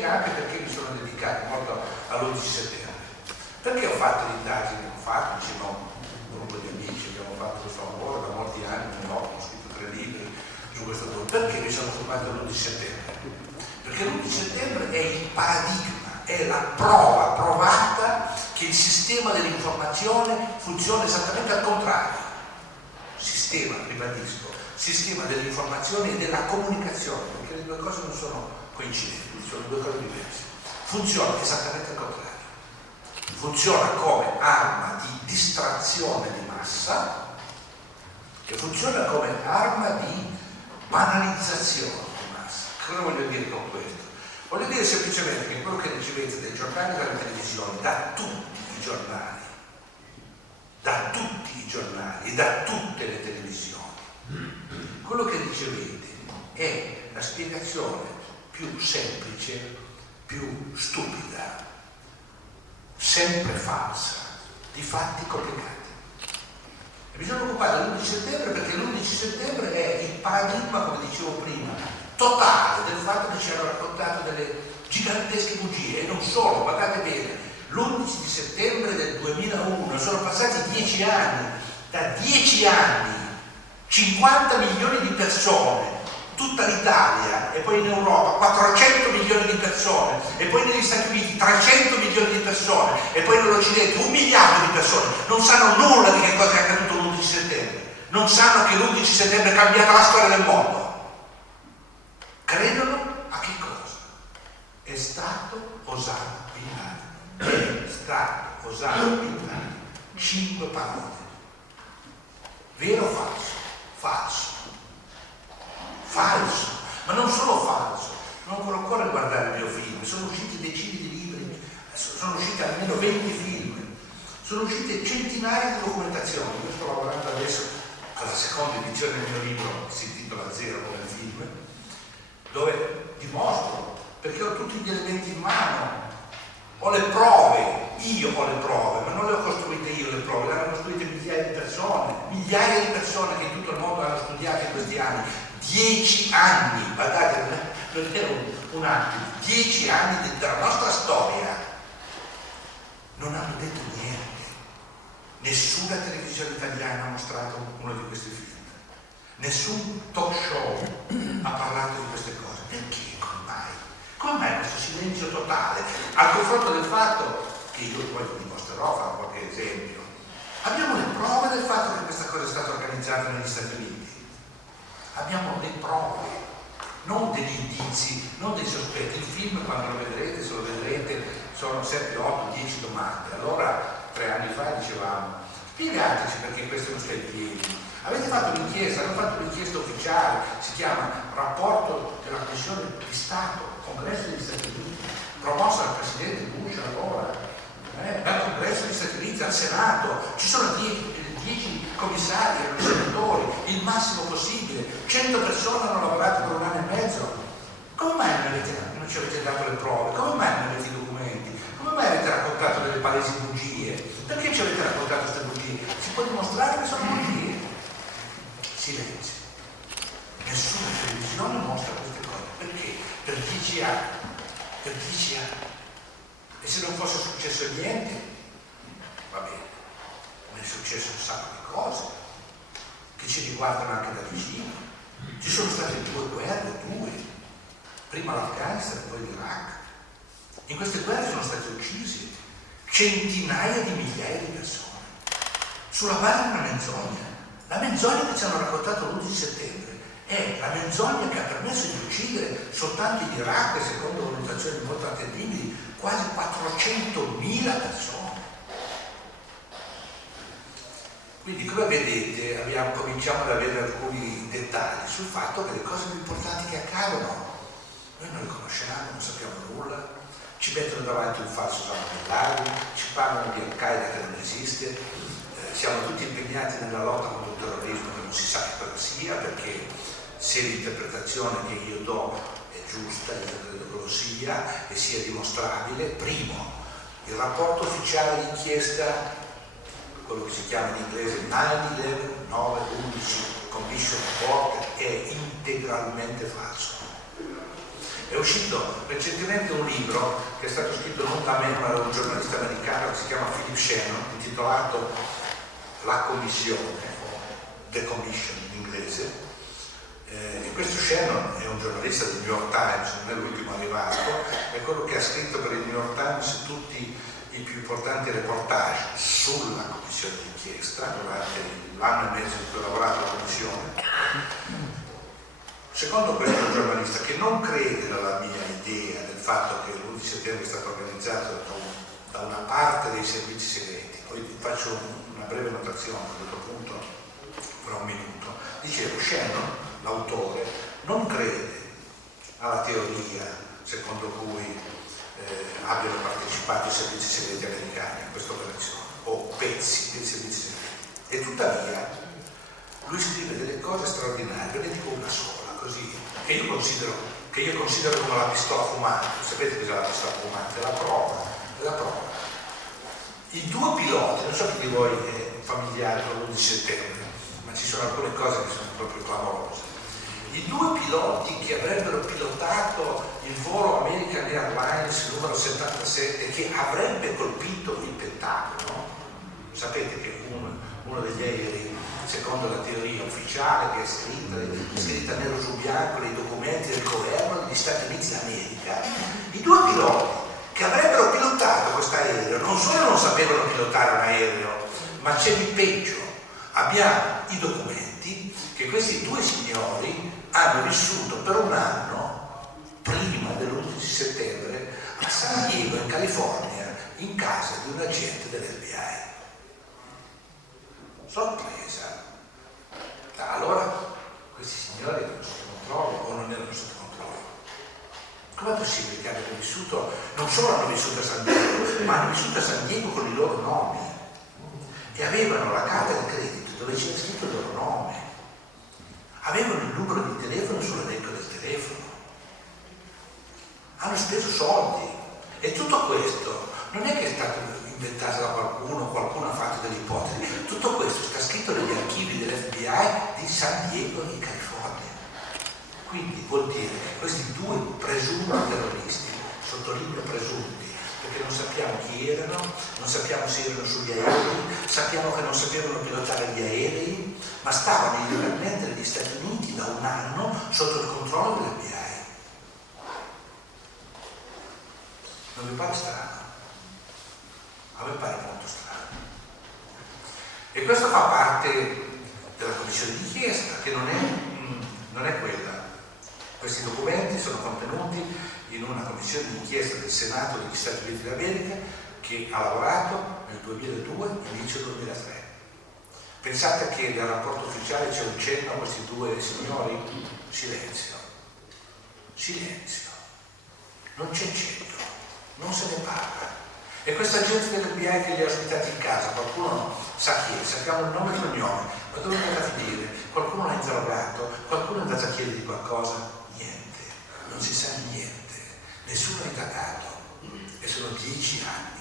spiega anche perché mi sono dedicato molto all'11 settembre. Perché ho fatto l'indagine, ho fatto, insieme a un gruppo di amici, abbiamo fatto questo lavoro da molti anni, ho scritto 3 libri su questo lavoro. Perché mi sono occupato dell'11 settembre? Perché l'11 settembre è il paradigma, è la prova provata che il sistema dell'informazione funziona esattamente al contrario. Sistema, ribadisco, sistema dell'informazione e della comunicazione, perché le due cose non sono coincidenti, sono due cose diverse. Funziona esattamente al contrario. Funziona come arma di distrazione di massa e funziona come arma di banalizzazione di massa. Cosa voglio dire con questo? Voglio dire semplicemente che quello che ricevete dai giornali e dalle televisioni, da tutti i giornali e da tutte le televisioni, quello che ricevete è la spiegazione più semplice, più stupida, sempre falsa, di fatti complicati. E bisogna occupare l'11 settembre perché l'11 settembre è il paradigma, come dicevo prima, totale del fatto che ci hanno raccontato delle gigantesche bugie. E non solo, guardate bene, l'11 di settembre del 2001, sono passati 10 anni, da 10 anni 50 milioni di persone, tutta l'Italia, e poi in Europa 400 milioni di persone, e poi negli Stati Uniti 300 milioni di persone, e poi nell'Occidente 1 miliardo di persone, non sanno nulla di che cosa è accaduto l'11 settembre, non sanno che l'11 settembre è cambiata la storia del mondo. Credono a che cosa? È stato Osama Bin Laden. È stato Osama Bin Laden. 5 parole. Vero o falso? Falso. Falso. Ma non solo falso. Non occorre guardare il mio film. Sono usciti decine di libri, sono usciti almeno 20 film, sono uscite centinaia di documentazioni. Io sto lavorando adesso alla seconda edizione del mio libro, che si intitola Zero come film, dove dimostro, perché ho tutti gli elementi in mano, ho le prove, io ho le prove, ma non le ho costruite io le prove, le hanno costruite migliaia di persone che in tutto il mondo hanno studiato in questi anni. 10 anni, guardate, non è un attimo, 10 anni della nostra storia non hanno detto niente. Nessuna televisione italiana ha mostrato uno di questi film, nessun talk show ha parlato di queste cose. Perché? Come mai questo silenzio totale? Al confronto del fatto che io poi vi dimostrerò, farò qualche esempio, abbiamo le prove del fatto che questa cosa è stata organizzata negli Stati Uniti. Abbiamo le prove, non degli indizi, non dei sospetti. Il film, quando lo vedrete, se lo vedrete, sono 7, 8, 10 domande. Allora, 3 anni fa dicevamo, spiegateci perché questo non sta in piedi. Avete fatto un'inchiesta, hanno fatto un'inchiesta ufficiale, si chiama Rapporto della Commissione di Stato, Congresso degli Stati Uniti, promossa dal Presidente Bush allora, dal Congresso degli Stati Uniti, al Senato. Ci sono 10 commissari, senatori, il massimo possibile, 100 persone hanno lavorato per 1 anno e mezzo. Come mai non ci avete dato le prove? Come mai non avete i documenti? Come mai avete raccontato delle palesi bugie? Perché ci avete raccontato queste bugie? Si può dimostrare che sono bugie. Silenzio. Nessuna televisione mostra queste cose. Perché? Per 10 anni. Per 10 anni. E se non fosse successo niente, va bene. Non è successo un sacco di cose che ci riguardano anche da vicino. Ci sono state 2 guerre, 2. Prima l'Afghanistan e poi l'Iraq. In queste guerre sono stati uccisi centinaia di migliaia di persone sulla base di una menzogna. La menzogna che ci hanno raccontato l'11 settembre è la menzogna che ha permesso di uccidere soltanto in Iraq, secondo valutazioni molto attendibili, quasi 400.000 persone. Quindi, come vedete, cominciamo ad avere alcuni dettagli sul fatto che le cose più importanti che accadono noi non le conosciamo, non sappiamo nulla, ci mettono davanti un falso Osama Bin Laden, ci parlano di Al-Qaeda che non esiste, siamo tutti impegnati nella lotta contro il terrorismo che non si sa che cosa sia, perché se l'interpretazione che io do è giusta, io credo che lo sia e sia dimostrabile. Primo, il rapporto ufficiale d'inchiesta, quello che si chiama in inglese 9/11 Commission Report, è integralmente falso. È uscito recentemente un libro che è stato scritto non da me ma da un giornalista americano che si chiama Philip Shannon, intitolato La Commissione, The Commission in inglese. E questo Shannon è un giornalista del New York Times, non è l'ultimo arrivato, è quello che ha scritto per il New York Times tutti i più importanti reportage sulla commissione d'inchiesta durante l'anno e mezzo in cui ho lavorato alla commissione. Secondo questo giornalista, che non crede nella mia idea del fatto che l'11 settembre è stato organizzato da una parte dei servizi segreti, poi faccio una breve notazione a questo punto fra un minuto, dicevo, Shannon, l'autore, non crede alla teoria secondo cui abbiano partecipato i servizi segreti americani a questa operazione, o pezzi dei servizi segreti. E tuttavia lui scrive delle cose straordinarie, ve ne dico una sola, così, che io considero come la pistola fumante. Sapete cos'è la pistola fumante? È la prova. I due piloti, non so chi di voi è familiare con l'11 settembre, ma ci sono alcune cose che sono proprio clamorose. I due piloti che avrebbero pilotato il volo American Airlines numero 77 che avrebbe colpito il Pentagono, sapete che uno degli aerei, secondo la teoria ufficiale che è scritta nero su bianco nei documenti del governo degli Stati Uniti d'America, i due piloti che avrebbero pilotato questo aereo non solo non sapevano pilotare un aereo, ma c'è di peggio, abbiamo i documenti che questi due signori hanno vissuto per un anno prima dell'11 settembre a San Diego in California in casa di un agente dell'FBI. Sorpresa. Allora questi signori erano sotto controllo o non erano sotto controllo? Com'è possibile che abbiano vissuto, non solo hanno vissuto a San Diego, ma hanno vissuto a San Diego con i loro nomi e avevano la carta di credito dove c'era scritto il loro nome, avevano il numero di telefono sull'elenco del telefono, hanno speso soldi e tutto questo non è che è stato inventato da qualcuno ha fatto delle ipotesi, tutto questo sta scritto negli archivi dell'FBI di San Diego in California. Quindi vuol dire che questi due presunti terroristi, sottolineo presunti, perché non sappiamo chi erano, non sappiamo se erano sugli aerei, sappiamo che non sapevano pilotare gli aerei, ma stavano illegalmente negli Stati Uniti da un anno sotto il controllo dell'FBI. Non vi pare strano? A me pare molto strano. E questo fa parte della commissione d'inchiesta, che non è quella. Questi documenti sono contenuti in una commissione d'inchiesta del Senato degli Stati Uniti d'America che ha lavorato nel 2002 e inizio 2003. Pensate che nel rapporto ufficiale c'è un cenno a questi due signori? Silenzio. Non c'è cenno, non se ne parla. E questa gente dell'FBI che li ha ospitati in casa, qualcuno sa chi è, sappiamo il nome e il cognome, ma dove è andata a finire? Qualcuno l'ha interrogato, qualcuno è andato a chiedergli qualcosa? Niente, non si sa niente, nessuno è indagato e sono 10 anni